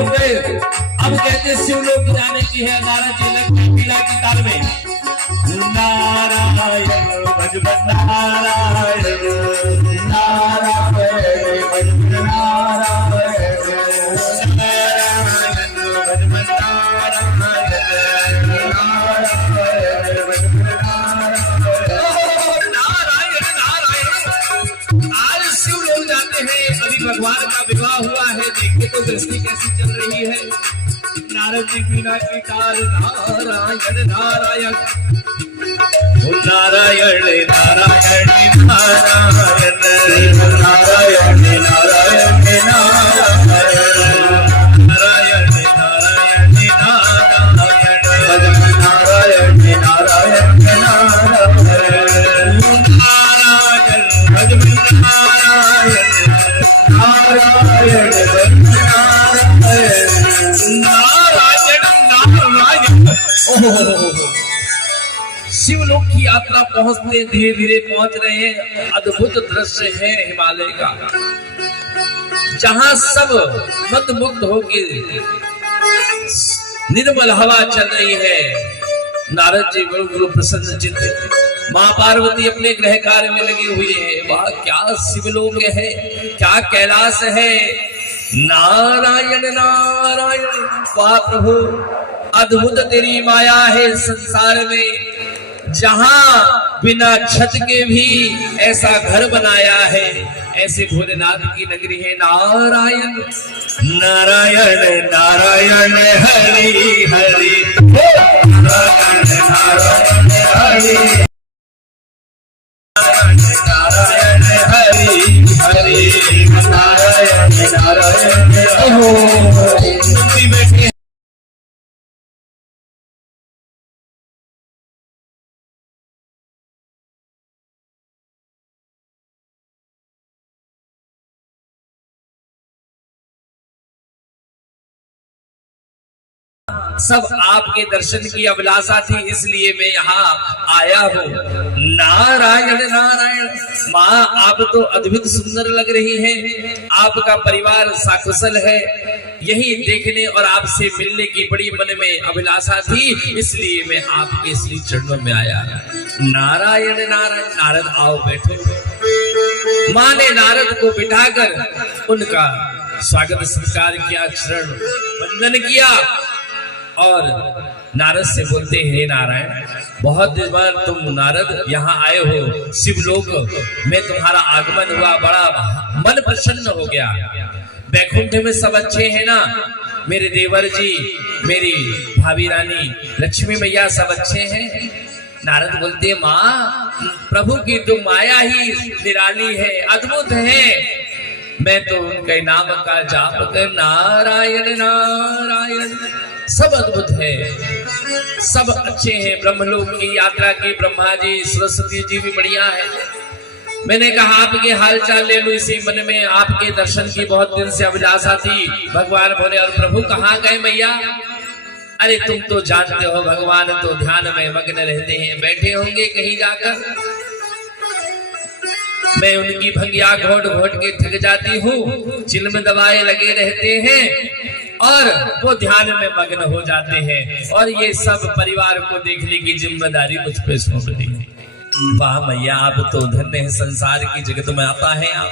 हो गए। अब कहते शिवलोक जाने की है। नारद जी लगते पीला की ताल में नारायण भजबन नारायण नारायण भजबन नारायण नारायण भजबन नारायण आज शिवलोक जाते हैं। अभी भगवान का विवाह हुआ है। देखिए तो दृष्टि कैसी चल रही है। नारद जी बीना की ताल नारायण नारायण नारायण नारायण नारायण नारायण नारायण नारायण नारायण नारायण नारायण नारायण शिवलोक की यात्रा पहुंचते धीरे धीरे पहुंच रहे हैं। अद्भुत दृश्य है हिमालय का, जहां सब मंत्रमुग्ध होकर निर्मल हवा चल रही है। नारद जी गुरु प्रसन्न चित्त, मां पार्वती अपने गृह कार्य में लगी हुई है। वाह क्या शिवलोक है, क्या कैलाश है। नारायण नारायण वाह प्रभु, अद्भुत तेरी माया है संसार में, जहां बिना छत के भी ऐसा घर बनाया है। ऐसे भोलेनाथ की नगरी है। नारायण नारायण नारायण हरि हरि नारायण नारायण हरि नारायण हरि हरि नारायण नारायण बैठे सब आपके दर्शन की अभिलाषा थी, इसलिए मैं यहाँ आया हूँ। नारायण नारायण माँ आप तो अद्भुत सुंदर लग रही हैं। आपका परिवार साकुशल है, यही देखने और आपसे मिलने की बड़ी मन में अभिलाषा थी, इसलिए मैं आपके श्री चरणों में आया। नारायण नारायण नारद आओ बैठो। माँ ने नारद को बिठाकर उनका स्वागत सत्कार किया, चरण वंदन किया और नारद से बोलते हैं नारायण बहुत दिन बाद तुम नारद यहाँ आए हो शिवलोक में, तुम्हारा आगमन हुआ, बड़ा मन प्रसन्न हो गया। बैकुंठ में सब अच्छे हैं ना, मेरे देवर जी, मेरी भाभी रानी लक्ष्मी मैया सब अच्छे हैं। नारद बोलते माँ प्रभु की तो माया ही निराली है, अद्भुत है। मैं तो उनके नाम का जाप कर नारायण नारायण, सब अद्भुत है, सब अच्छे हैं। ब्रह्मलोक की यात्रा की ब्रह्मा जी सरस्वती जी भी बढ़िया है। मैंने कहा आपके हालचाल ले लो, इसी मन में आपके दर्शन की बहुत दिन से अभिलाषा थी। भगवान बोले और प्रभु कहाँ गए मैया? अरे तुम तो जानते हो भगवान तो ध्यान में मग्न रहते हैं, बैठे होंगे कहीं जाकर। मैं उनकी भंगिया घोट घोट के थक जाती हूँ, चिल्म दबाए लगे रहते हैं और वो ध्यान में मग्न हो जाते हैं, और ये सब परिवार को देखने की जिम्मेदारी मुझ पे सौंप दी। वाह मैया आप तो धन्य है, संसार की जगत में आता है आप,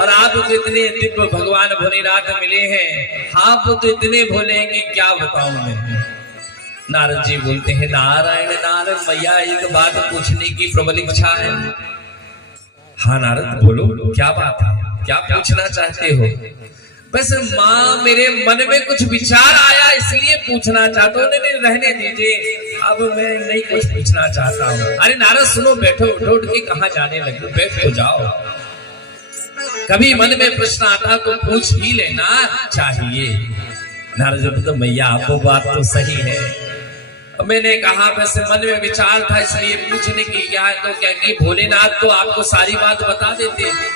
और आप तो इतने दिव्य भगवान भोलेनाथ मिले हैं। आप तो इतने भोले हैं कि क्या बताऊं मैं। नारद जी बोलते हैं नारायण नारायण मैया एक बात पूछने की प्रबल इच्छा है। हाँ नारद बोलो क्या बात है, क्या पूछना चाहते हो? बस माँ मेरे मन में कुछ विचार आया इसलिए पूछना चाहता हूँ। नहीं रहने दीजिए, अब मैं नहीं कुछ पूछना चाहता हूँ। अरे नारद सुनो, बैठो, उठ के कहाँ जाने लगे, बैठ तो जाओ। कभी मन में प्रश्न आता तो पूछ ही लेना चाहिए। नारद जी तो मैया आपको बात तो सही है। मैंने कहा वैसे मन में विचार था इसलिए पूछने की, क्या है तो क्या कि भोलेनाथ तो आपको सारी बात बता देते हैं।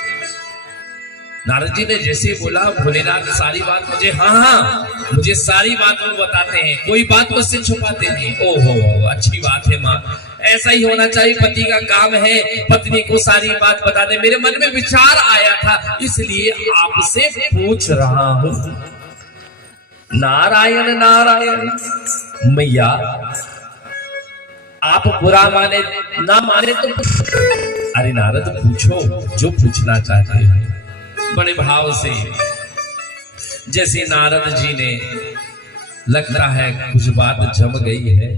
नारद जी ने जैसे बोला भोलेनाथ सारी बात मुझे, हाँ मुझे सारी बात वो बताते हैं, कोई बात मुझसे छुपाते नहीं। ओहो अच्छी बात है माँ, ऐसा ही होना चाहिए। पति का काम है पत्नी को सारी बात बता दे। मेरे मन में विचार आया था इसलिए आपसे पूछ रहा हूँ। नारायण नारायण। मैया आप बुरा माने ना माने तो अरे नारद पूछो जो पूछना चाहते हैं बड़े भाव से। जैसे नारद जी ने लगता है कुछ बात जम गई है।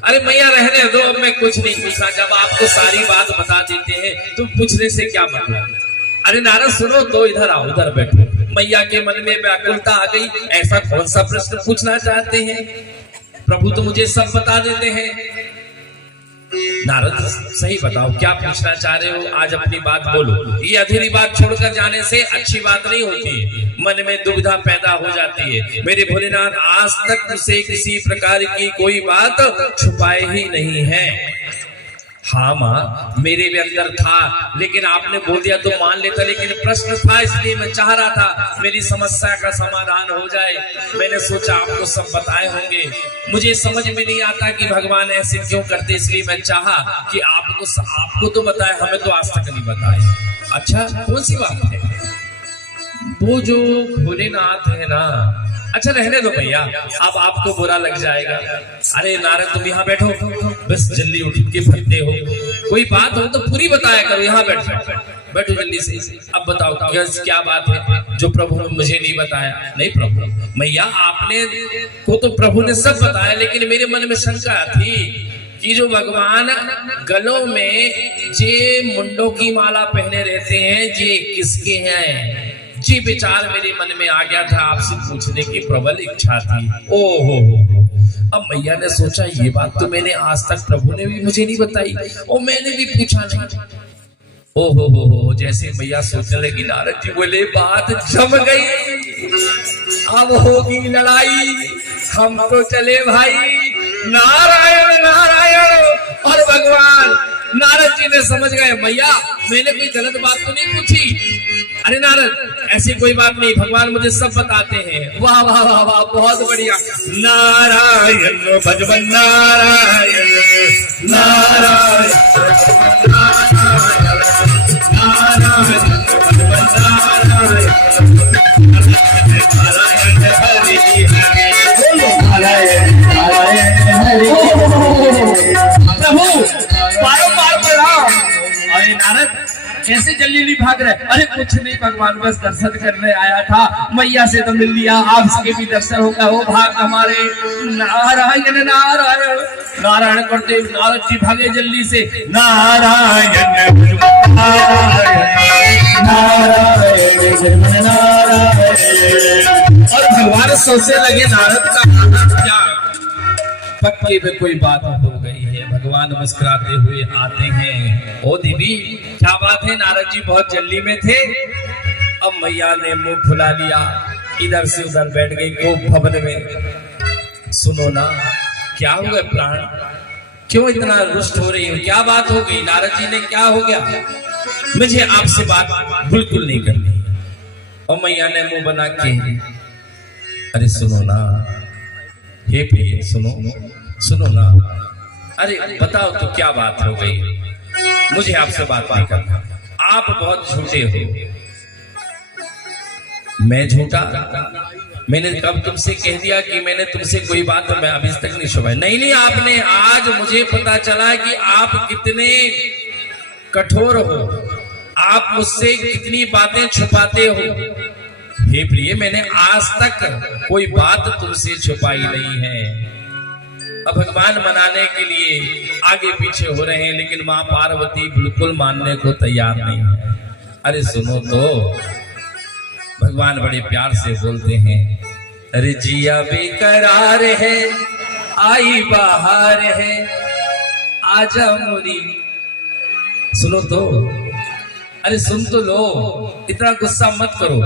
अरे मैया रहने दो, अब मैं कुछ नहीं पूछा, जब आपको सारी बात बता देते हैं तो पूछने से क्या मतलब। अरे नारद सुनो तो, इधर आओ, इधर बैठो। मैया के मन में व्याकुलता आ गई, ऐसा कौन सा प्रश्न पूछना चाहते हैं? प्रभु तो मुझे सब बता देते हैं। नारद सही बताओ क्या पूछना चाह रहे हो, आज अपनी बात बोलो। ये अधूरी बात छोड़कर जाने से अच्छी बात नहीं होती है, मन में दुविधा पैदा हो जाती है। मेरे भोलेनाथ आज तक मुझसे किसी प्रकार की कोई बात छुपाए ही नहीं है। हाँ माँ, मेरे भी अंदर था, लेकिन आपने बोल दिया तो मान लेता, लेकिन प्रश्न था इसलिए मैं चाह रहा था मेरी समस्या का समाधान हो जाए। मैंने सोचा आपको सब बताए होंगे। मुझे समझ में नहीं आता कि भगवान ऐसे क्यों करते, इसलिए मैं चाहा कि आपको तो बताए, हमें तो आज तक नहीं बताए। अच्छा कौन सी बात है? वो जो भोलेनाथ है ना। अच्छा रहने दो भैया, अब आपको बुरा लग जाएगा। अरे नारद तुम यहाँ बैठो, बस जल्दी उठ के फटते हो। कोई बात हो तो पूरी बताया करो, यहाँ बैठो जल्दी से। अब बताओ क्या बात है जो प्रभु ने मुझे नहीं बताया? नहीं प्रभु, मैया आपने को तो प्रभु ने सब बताया, लेकिन मेरे मन में शंका थी कि जो भगवान गलों में जे मुंडों की माला पहने रहते हैं, ये किसके हैं? जी विचार मेरे मन में आ गया था, आपसे पूछने की प्रबल इच्छा थी। ओहो, अब मैया ने सोचा ये बात तो मैंने आज तक प्रभु ने भी मुझे नहीं बताई और मैंने भी पूछा नहीं। ओहो हो, जैसे मैया सोचने लगी, नारद जी बोले बात जम गई, अब होगी लड़ाई, हम तो चले भाई। नारायण नारायण। और भगवान नारद जी ने समझ गए मैया मैंने कोई गलत बात तो नहीं पूछी। अरे नारद ऐसी कोई बात नहीं, भगवान मुझे सब बताते हैं। वाह वाह वाह वाह, बहुत बढ़िया। नारायण भगवान नारायण नारायण प्रभु बारंबार बोला। अरे नारद कैसे जल्दी जल्दी भाग रहे? अरे कुछ नहीं भगवान, बस दर्शन करने आया था, मैया से तो मिल लिया, आपके भी दर्शन होगा। वो भाग हमारे नारायण नारायण नारायण करते नारद जी भागे जल्दी से। नारायण नारायण और भगवान सोचने लगे नारद का क्या पक्के में कोई बात हो गई है। भगवान मुस्कुराते हुए आते हैं। ओ दीदी क्या बात है? नारद जी बहुत जल्दी में थे। अब मैया ने मुंह फुला लिया, इधर से उधर बैठ गई गोप भवन में। सुनो ना, क्या हुआ प्राण, क्यों इतना रुष्ट हो रही हो? क्या बात हो गई? नारद जी ने क्या हो गया? मुझे आपसे बात बिल्कुल नहीं करनी। और मैया ने मुंह बना के, अरे सुनो ना, हे प्रिय सुनो ना, अरे बताओ तो क्या बात हो गई? मुझे आपसे बात नहीं करना, आप बहुत झूठे हो। मैं झूठा? मैंने कब तुमसे कह दिया कि मैंने तुमसे कोई बात मैं अभी तक नहीं छुपाई? नहीं, आपने आज मुझे पता चला कि आप कितने कठोर हो, आप मुझसे कितनी बातें छुपाते हो। हे प्रिय, मैंने आज तक कोई बात तुमसे छुपाई नहीं है। अब भगवान मनाने के लिए आगे पीछे हो रहे हैं, लेकिन मां पार्वती बिल्कुल मानने को तैयार नहीं है। अरे सुनो तो, भगवान बड़े प्यार से बोलते हैं, अरे जिया बेकरार है, आई बाहर है, आजा मोरी। सुनो तो, अरे सुन तो लो, इतना गुस्सा मत करो।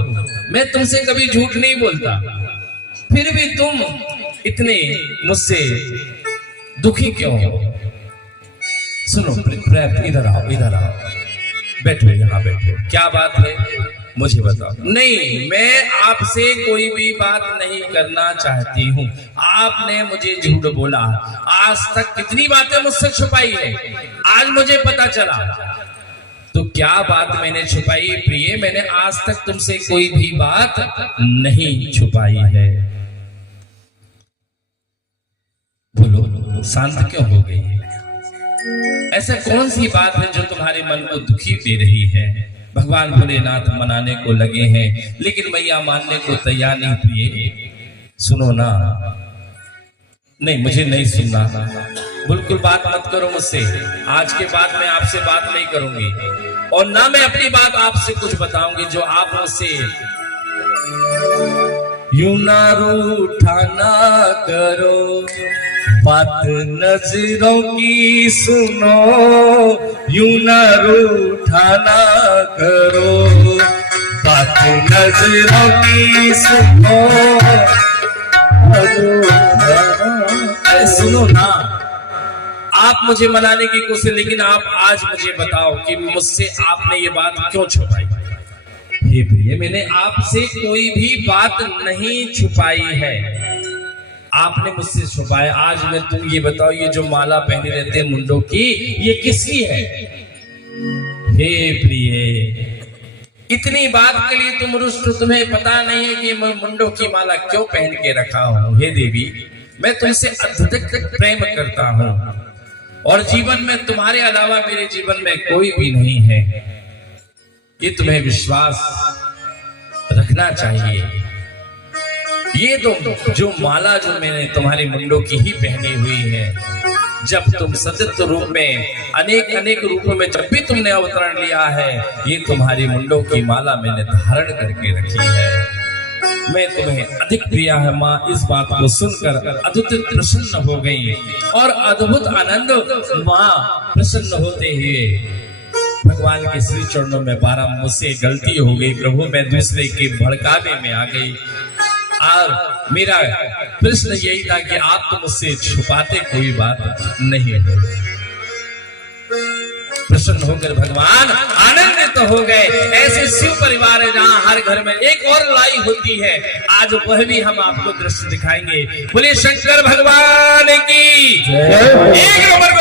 मैं तुमसे कभी झूठ नहीं बोलता, फिर भी तुम इतने मुझसे दुखी क्यों हो? सुनो, इधर आओ, बैठो, यहाँ बैठो। क्या बात है मुझे बताओ। नहीं, मैं आपसे कोई भी बात नहीं करना चाहती हूँ। आपने मुझे झूठ बोला, आज तक कितनी बातें मुझसे छुपाई है, आज मुझे पता चला। तो क्या बात मैंने छुपाई? प्रिय, मैंने आज तक तुमसे कोई भी बात नहीं छुपाई है। बोलो शांत क्यों हो गई है? ऐसा कौन सी बात है जो तुम्हारे मन को दुखी दे रही है? भगवान भोलेनाथ मनाने को लगे हैं, लेकिन मैया मानने को तैयार नहीं। प्रिय सुनो ना। नहीं, मुझे नहीं सुनना, बिल्कुल बात मत करो मुझसे। आज के बाद मैं आपसे बात नहीं करूंगी और ना मैं अपनी बात आपसे कुछ बताऊंगी जो आप मुझसे। यूं ना रूठा ना करो, बात नजरों की सुनो, यूं ना रूठा ना करो, बात नजरों की सुनो। अरे सुनो ना, आप मुझे मनाने की कोशिश, लेकिन आप आज मुझे बताओ कि मुझसे आपने ये बात क्यों छुपाई? हे प्रिय, मैंने आपसे कोई भी बात नहीं छुपाई है, आपने मुझसे छुपाया। आज मैं तुम ये बताओ, ये जो माला पहने रहते हैं मुंडों की, ये किसकी है? हे प्रिय, इतनी बात के लिए तुम रुष्ट, तुम्हें पता नहीं है कि मैं मुंडों की माला क्यों पहन के रखा हूं? हे देवी, मैं तुमसे अत्यधिक प्रेम करता हूं और जीवन में तुम्हारे अलावा मेरे जीवन में कोई भी नहीं है, ये तुम्हें विश्वास रखना चाहिए। ये तो जो माला जो मैंने तुम्हारे मुंडों की ही पहनी हुई है, जब तुम सतत रूप में अनेक अनेक रूपों में जब भी तुमने अवतरण लिया है, ये तुम्हारी मुंडों की माला मैंने धारण करके रखी है। मैं तुम्हें अधिक प्रिया है माँ। इस बात को सुनकर अद्भुत प्रसन्न हो गई और अद्भुत आनंद माँ प्रसन्न होते हुए भगवान के श्री चरणों में बारह मुझसे गलती हो गई प्रभु, मैं दूसरे के भड़कावे में आ गई और मेरा प्रश्न यही था कि आप तो मुझसे छुपाते कोई बात नहीं हो। प्रसन्न होकर भगवान आनंदित तो हो गए। ऐसे शिव परिवार है जहाँ हर घर में एक और लाई होती है, आज वह भी हम आपको दृश्य दिखाएंगे। बोले शंकर भगवान की एक नंबर।